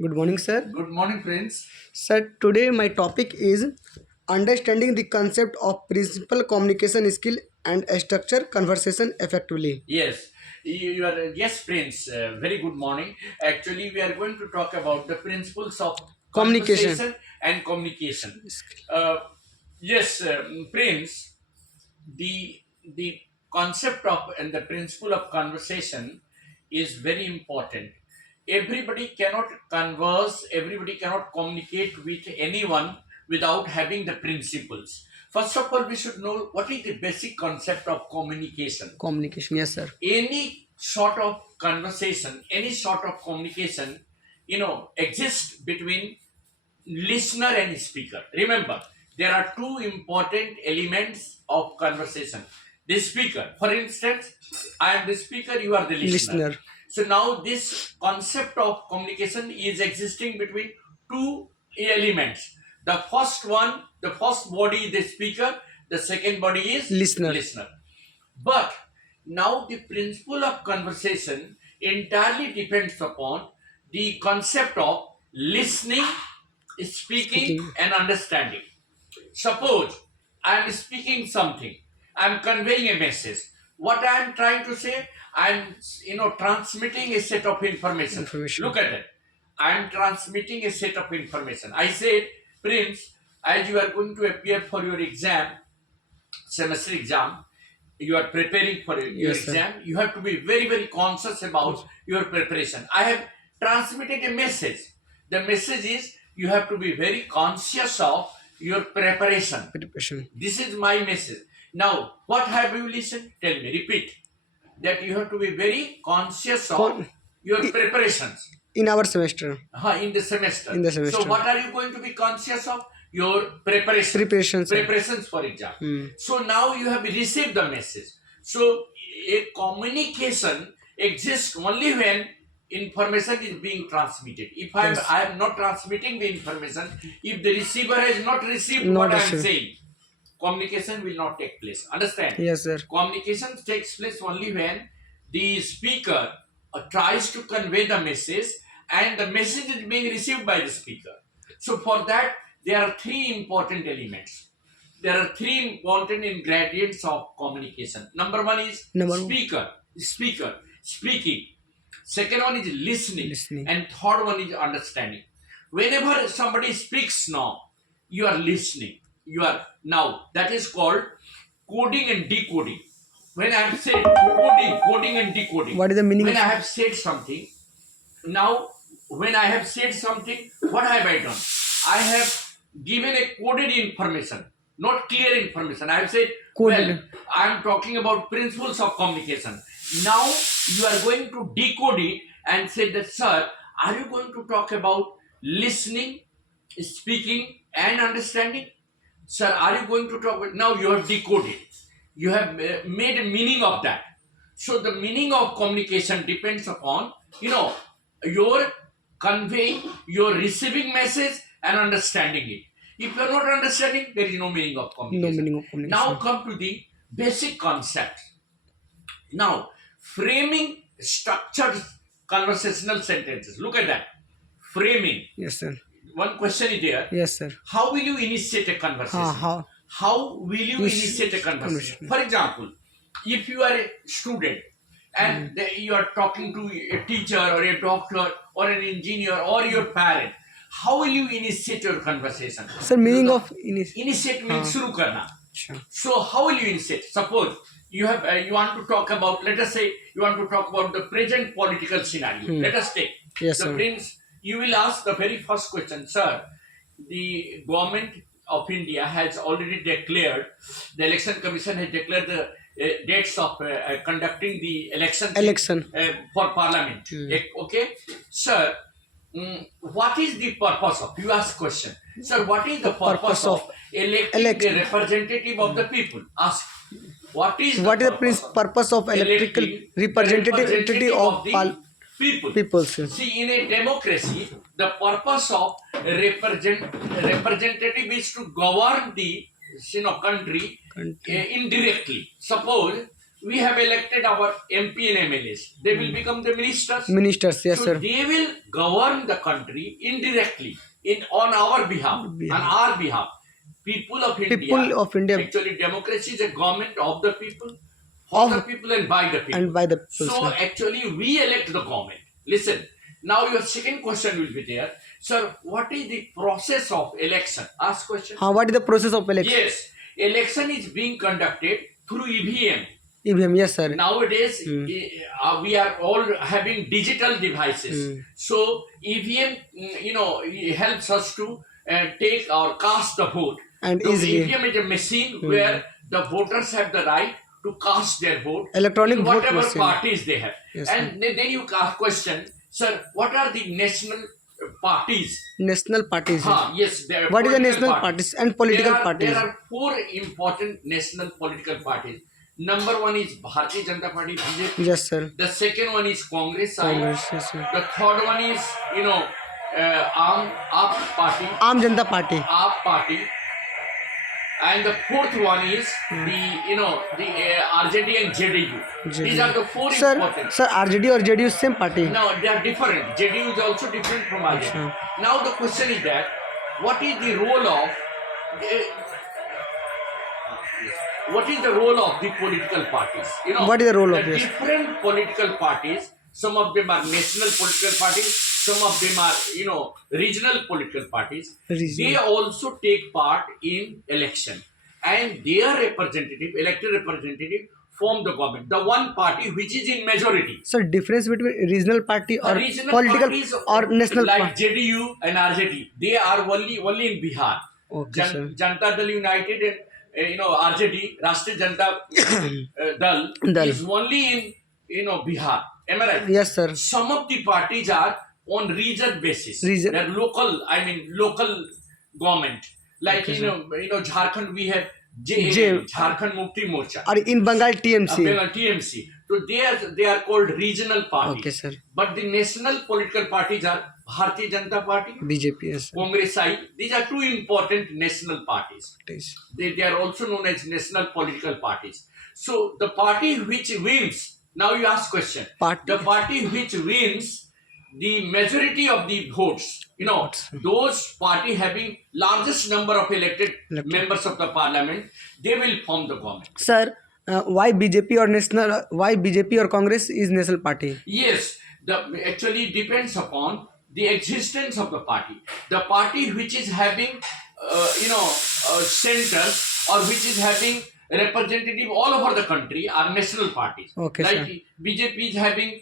Good morning, sir. Good morning, friends. Sir, today my topic is understanding the concept of principal communication skill and structure conversation effectively. Yes, yes, Prince. Very good morning. Actually, we are going to talk about the principles of Communication conversation and communication. skill. Uh, yes, Prince. The concept of and the principle of conversation is very important. Everybody cannot converse. Everybody cannot communicate with anyone without having the principles. First of all, we should know what is the basic concept of communication. Communication, yes, sir. Any sort of conversation, any sort of communication, exists between listener and speaker. Remember, there are two important elements of conversation. The speaker, for instance, I am the speaker, you are the listener. Listener. So now this concept of communication is existing between two elements. The first one, the first body is the speaker, the second body is Listener. listener. But now the principle of conversation entirely depends upon the concept of listening, speaking, Speaking. and understanding. Suppose I am speaking something, I am conveying a message. What I am trying to say, I am transmitting a set of information. Information. Look at it. I am transmitting a set of information. I said, Prince, as you are going to appear for your exam, semester exam, you are preparing for your Yes, sir. exam, you have to be very, very conscious about your preparation. I have transmitted a message. The message is you have to be very conscious of your preparation. Preparation. This is my message. Now, what have you listened? Tell me, repeat. That you have to be very conscious of Con- your preparations In our semester. in the semester. In the semester. So, what are you going to be conscious of? Your preparation. Preparations, sir. Preparations for exam. Hmm. So now you have received the message. So a communication exists only when information is being transmitted. If Yes. I am not transmitting the information, if the receiver has not received Not what I am received. saying, communication will not take place. Understand? Yes, sir. Communication takes place only when the speaker tries to convey the message and the message is being received by the speaker. So for that, there are three important elements. There are three important ingredients of communication. Number one is Number one. speaker, speaking. Second one is listening. Listening. And third one is understanding. Whenever somebody speaks now, you are listening. You are now, that is called coding and decoding. When I have said coding and decoding. What is the meaning When of- I have said something, now when I have said something, what have I done? I have given a coded information, not clear information. I have said, Coded. well, I am talking about principles of communication. Now you are going to decode it and say that, sir, are you going to talk about listening, speaking, and understanding? Sir, are you going to talk about, now you have decoded. You have made a meaning of that. So the meaning of communication depends upon, your conveying, your receiving message and understanding it. If you are not understanding, there is no meaning of No communication. meaning of communication. Now come to the basic concept. Now, framing structured conversational sentences. Look at that. Framing. Yes, sir. One question is there. Yes, sir. How will you initiate a conversation? How will you initiate a conversation? For example, if you are a student and you are talking to a teacher or a doctor or an engineer or your parent, how will you initiate your conversation? Sir, meaning of Initiate means shuru karna. Sure. So how will you initiate? Suppose you have you want to talk about, let us say you want to talk about the present political scenario. Let us take Yes, the sir. prince. You will ask the very first question, sir. The government of India has already declared, the election commission has declared the dates of conducting the elections Election. for parliament. Okay, sir. What is the purpose of? You ask question, sir. What is the purpose of electing election. the representative of the people? Ask. What is What is the purpose of electrical electing representative of the people? people, sir? See, in a democracy, the purpose of representative is to govern the country indirectly. Suppose we have elected our MP and MLAs. They will become the ministers. Ministers, yes, So sir. they will govern the country indirectly on our behalf, on our behalf. People of India. People of India. Actually, democracy is a government of the people, for Of- the people, and by the people. And by the people, So sir. actually, we elect the government. Listen. Now your second question will be there, sir. What is the process of election? Ask question. What is the process of election? Yes, election is being conducted through EVM. EVM, yes, sir. Nowadays, we are all having digital devices. So EVM, it helps us to take or cast the vote. And So easily. EVM is a machine where the voters have the right to cast their vote. Electronic in vote whatever machine. parties they have. Yes, And then you ask question, sir, what are the national parties? National parties. Yes. There are What is the political national parties and political parties? There are four important national political parties. Number one is Bharatiya Janata Party, BJP. Yes, sir. The second one is Congress side. Congress, yes, sir. The third one is, AAP Party. Aam Janata Party. AAP Party. And the fourth one is the RJD and JDU. These are the four Sir, important. sir, RJD or JDU same party? No, they are different. JDU is also different from RJD. Achha. Now the question is that what is the role of the political parties? What is the role of the this? different political parties? Some of them are national political parties. Some of them are regional political parties. Regional. They also take part in election, and their elected representative, form the government. The one party which is in majority. Sir, difference between regional party or Regional political parties or national like party? JDU and RJD, they are only in Bihar. Okay, sir. Janata Dal United and RJD, Rashtriya Janata Dal is only in Bihar. Am I right? Yes, sir. Some of the parties are on region basis. Region. They're local government. Like Okay, Jharkhand, we have J- Jharkhand Mukti Morcha. Or in Bengal TMC. TMC. So they are called regional parties. Okay, sir. But the national political parties are Bharatiya Janata Party, BJP, yes, sir. Congress side. These are two important national parties. They are also known as national political parties. So the party which wins, now you ask question. Party. The party which wins the majority of the votes, those party having largest number of elected members of the parliament, they will form the government. Sir, why BJP or national? Why BJP or Congress is national party? Yes, actually depends upon the existence of the party. The party which is having, centers or which is having representative all over the country are national parties. Okay, like sir. BJP is having,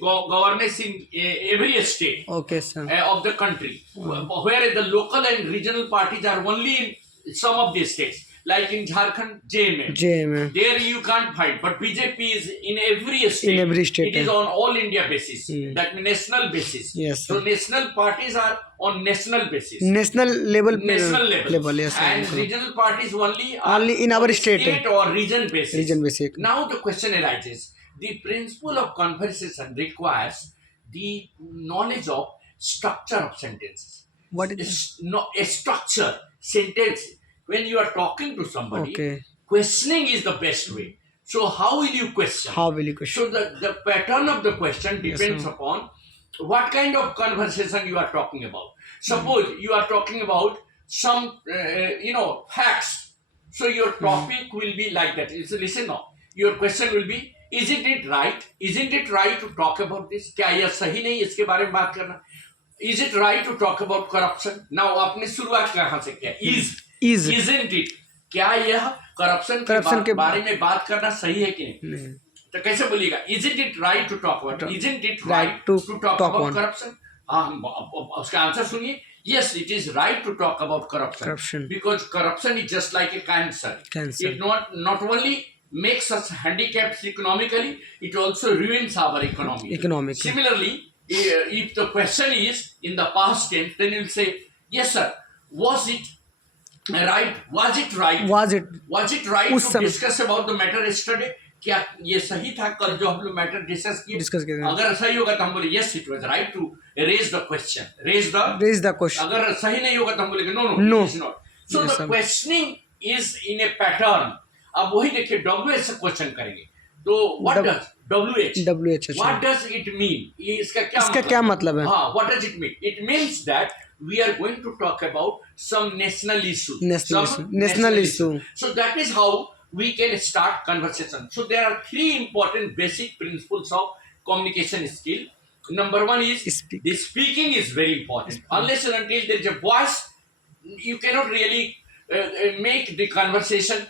governance in every state Okay, sir. of the country, whereas the local and regional parties are only in some of the states. Like in Jharkhand, JMM. JMM. There you can't find, but BJP is in every state. In every state, It is yeah. on all India basis. That means national basis. Yes, So sir. national parties are on national basis. National level. National level. Yes, sir. And regional parties only are Only in our on state. or region basis. Region basis. Now the question arises: the principle of conversation requires the knowledge of structure of sentences. What is It's not a structure sentence. When you are talking to somebody, Okay. questioning is the best way. So how will you question? How will you question? So the pattern of the question depends sir. upon what kind of conversation you are talking about. Suppose you are talking about some facts. So your topic will be like that. So listen now. Your question will be, isn't it right? Isn't it right to talk about this? क्या यह सही नहीं इसके बारे में बात करना? Is it right to talk about corruption? Now आपने शुरुआत कहाँ से किया? Is. Isn't it? क्या यह corruption के बारे में बात करना सही है कि नहीं? तो कैसे बोलिएगा? Isn't it right to talk about? Isn't it right to talk about corruption? हाँ, उसका आंसर सुनिए. Yes, it is right to talk about corruption. Because corruption is just like a cancer. It not only makes us handicapped economically, it also ruins our economy. Similarly, if the question is in the past tense, then you will say, yes sir, was it right to discuss about the matter yesterday? क्या ये सही था कल जो हम लोग matter discuss किए? अगर सही होगा तो हम बोले yes, it was right to raise the question. Raise the question. अगर सही नहीं होगा तो हम बोलेंगे no, it is not. So the questioning is in a pattern. अब वही देखिए WH से क्वेश्चन करेंगे तो what W- does WH WH अच्छा। व्हाट डज इट मीन, ये इसका इसका क्या मतलब है? हाँ, what does it mean? It means that we are going to talk about some national issue. National issue. So that is how we can start conversation. So there are three important basic principles of communication skill. Number one is Speak. the speaking is very important. Unless and until there is a voice, you cannot really make the conversation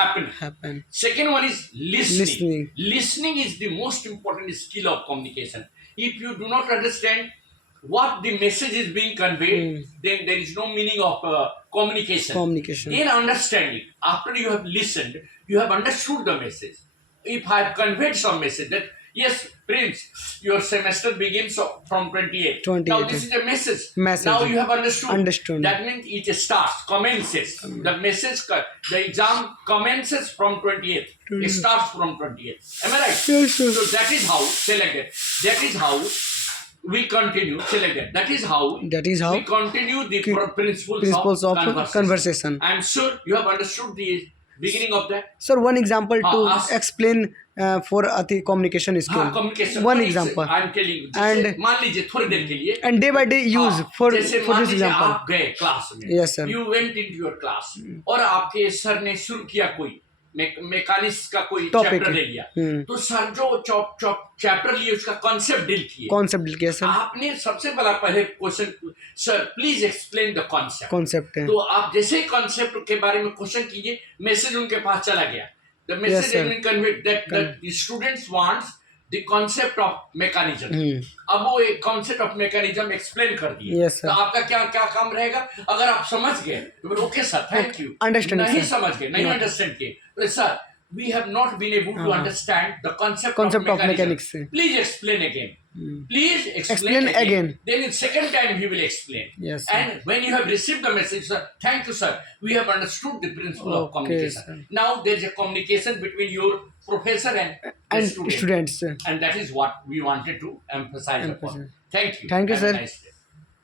happen. Second one is listening. Listening is the most important skill of communication. If you do not understand what the message is being conveyed, then there is no meaning of communication. In understanding, after you have listened, you have understood the message. If I have conveyed some message that yes, Prince, your semester begins from 28th. Now this is a message. Now you have understood. That means it starts, commences. The message, the exam commences from 28th. It starts from 28th. Am I right? Yes, sir. So that is how, say like that. That is how we continue, say like that. That is how we continue the principles of conversation. I am sure you have understood the beginning of that. Sir, one example to ask. explain for the communication skill. हाँ, communication. One example. I am telling you. And मान लीजिए थोड़ी देर के लिए. And day by day use for जैसे for मान this लीजिए example. आप गए क्लास में. Yes, sir. You went into your class और आपके सर ने शुरू किया कोई मैकेनिक्स का कोई Topic चैप्टर है. ले लिया. तो सर जो चैप्टर लिए उसका कॉन्सेप्ट डील किए. Concept किया सर. आपने सबसे पहला पहले question, sir please explain the concept. Concept है. तो आप जैसे ही कॉन्सेप्ट के बारे में क्वेश्चन कीजिए, मैसेज उनके पास चला गया. The message has been conveyed that the students wants the concept of mechanism. अब वो एक concept of mechanism explain कर दिए. Yes, sir. तो आपका क्या काम रहेगा? अगर आप समझ गए तो okay sir, thank you. Understand, नहीं sir. समझ गए, नहीं अंडरस्टैंड किए तो sir we have not been able to understand the concept Concept of of mechanics. Please explain again. Please Explain again. Then in second time he will explain. Yes, sir. And when you have received the message, sir, thank you, sir. We have understood the principle of Okay, communication. sir. Now there is a communication between your professor and students. And that is what we wanted to emphasize upon. Thank you. Thank you, Have a sir. nice day.